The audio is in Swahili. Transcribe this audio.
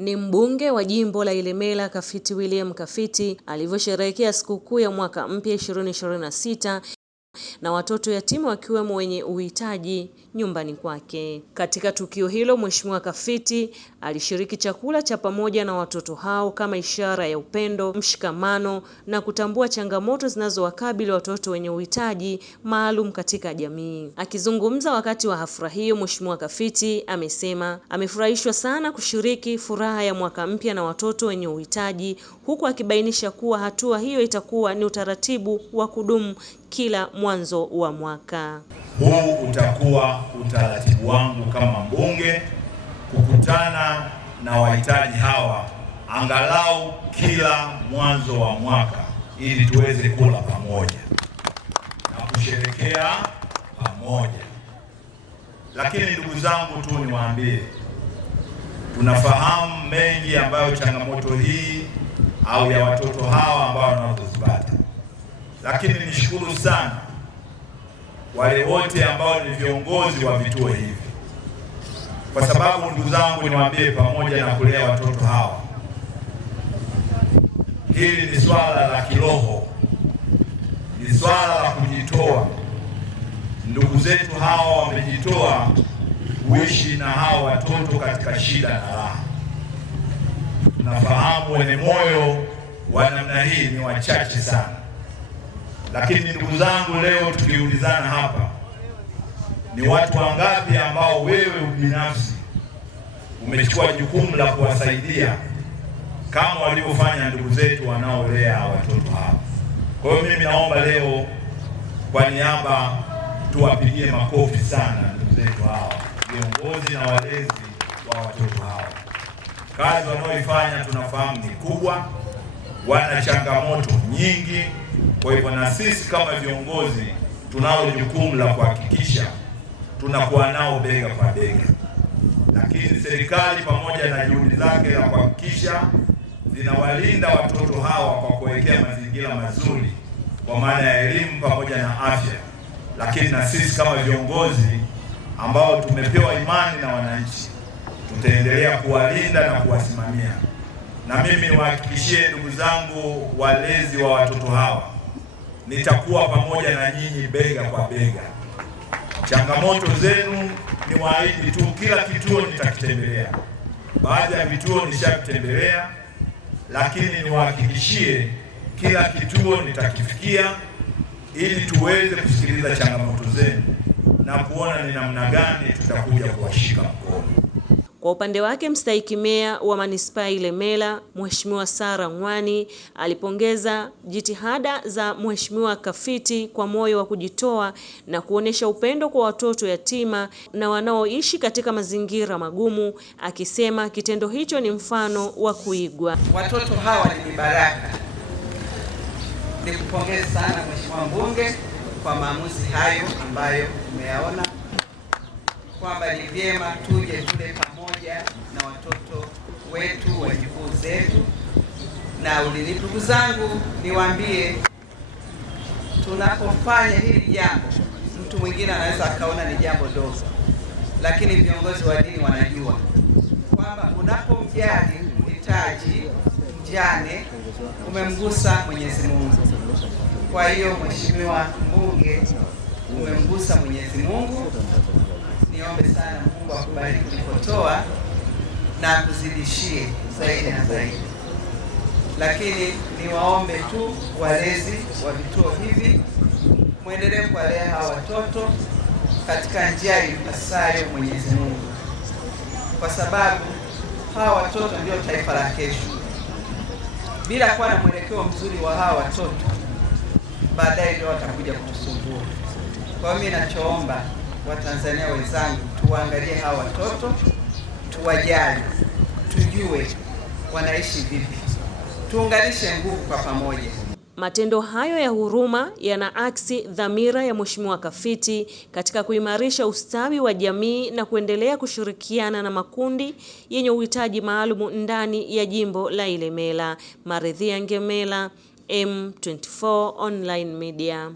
Ni mbunge wa jimbo la Ilemela Kafiti William Kafiti alivyosherehekea sikukuu ya mwaka mpya 2026 na watoto yatima wakiwemo wenye uhitaji nyumbani kwake. Katika tukio hilo, Mheshimiwa Kafiti alishiriki chakula cha pamoja na watoto hao kama ishara ya upendo, mshikamano na kutambua changamoto zinazowakabili watoto wenye uhitaji maalum katika jamii. Akizungumza wakati wa hafla hiyo, Mheshimiwa Kafiti amesema amefurahishwa sana kushiriki furaha ya mwaka mpya na watoto wenye uhitaji, huku akibainisha kuwa hatua hiyo itakuwa ni utaratibu wa kudumu kila mwanzo wa mwaka. Huu utakuwa utaratibu wangu kama mbunge, kukutana na wahitaji hawa angalau kila mwanzo wa mwaka ili tuweze kula pamoja na kusherekea pamoja. Lakini ndugu zangu, tu niwaambie, tunafahamu mengi ambayo changamoto hii au ya watoto hawa ambao wanazozipata. Lakini nishukuru sana wale wote ambao ni viongozi wa vituo hivi, kwa sababu ndugu zangu, niwaambie, pamoja na kulea watoto hawa, hili ni swala la kiroho, ni swala la kujitoa. Ndugu zetu hawa wamejitoa kuishi na hawa watoto katika shida na raha. Tunafahamu wenye moyo wa namna hii ni wachache sana. Lakini ndugu zangu, leo tukiulizana hapa, ni watu wangapi ambao wewe binafsi umechukua jukumu la kuwasaidia kama walivyofanya ndugu zetu wanaolea watoto hapa? Kwa hiyo mimi naomba leo kwa niaba tuwapigie makofi sana ndugu zetu hawa, viongozi na walezi wa watoto hawa. Kazi wanaoifanya tunafahamu ni kubwa, wana changamoto nyingi. Kwa hivyo na sisi kama viongozi tunalo jukumu la kuhakikisha tunakuwa nao bega kwa bega. Lakini serikali pamoja na juhudi zake za kuhakikisha zinawalinda watoto hawa kwa kuwekea mazingira mazuri kwa maana ya elimu pamoja na afya. Lakini na sisi kama viongozi ambao tumepewa imani na wananchi, tutaendelea kuwalinda na kuwasimamia. Na mimi niwahakikishie ndugu zangu walezi wa watoto hawa, nitakuwa pamoja na nyinyi bega kwa bega. Changamoto zenu ni waahidi tu, kila kituo nitakitembelea. Baadhi ya vituo nishavitembelea, lakini niwahakikishie kila kituo nitakifikia ili tuweze kusikiliza changamoto zenu na kuona ni namna gani tutakuja kuwashika mkono. Kwa upande wake, mstahiki meya wa manispaa Ilemela, Mheshimiwa Sarah Ng'wani, alipongeza jitihada za Mheshimiwa Kafiti kwa moyo wa kujitoa na kuonesha upendo kwa watoto yatima na wanaoishi katika mazingira magumu, akisema kitendo hicho ni mfano wa kuigwa. Watoto hawa ni baraka. Nikupongeze sana Mheshimiwa mbunge kwa maamuzi hayo ambayo umeyaona kwamba ni vyema tuje tule pamoja na watoto wetu, wajukuu zetu. Na ndugu zangu, niwaambie, tunapofanya hili jambo, mtu mwingine anaweza akaona ni jambo dogo, lakini viongozi wa dini wanajua kwamba unapomjali mhitaji, mjane, umemgusa Mwenyezi Mungu. Kwa hiyo Mheshimiwa mbunge, umemgusa Mwenyezi Mungu. Niombe sana Mungu akubariki ulipotoa na akuzidishie zaidi na zaidi. Lakini niwaombe tu walezi wa vituo hivi, muendelee kuwalea hawa watoto katika njia impasayo Mwenyezi Mungu, kwa sababu hawa watoto ndio taifa la kesho. Bila kuwa na mwelekeo mzuri wa hawa watoto, baadaye ndio watakuja kutusumbua. Kwa hiyo mimi nachoomba Watanzania wenzangu, tuangalie hawa watoto, tuwajali, tujue wanaishi vipi, tuunganishe nguvu kwa pamoja. Matendo hayo ya huruma yanaaksi dhamira ya Mheshimiwa Kafiti katika kuimarisha ustawi wa jamii na kuendelea kushirikiana na makundi yenye uhitaji maalum ndani ya jimbo la Ilemela. Maridhia Ngemela, M24 Online Media.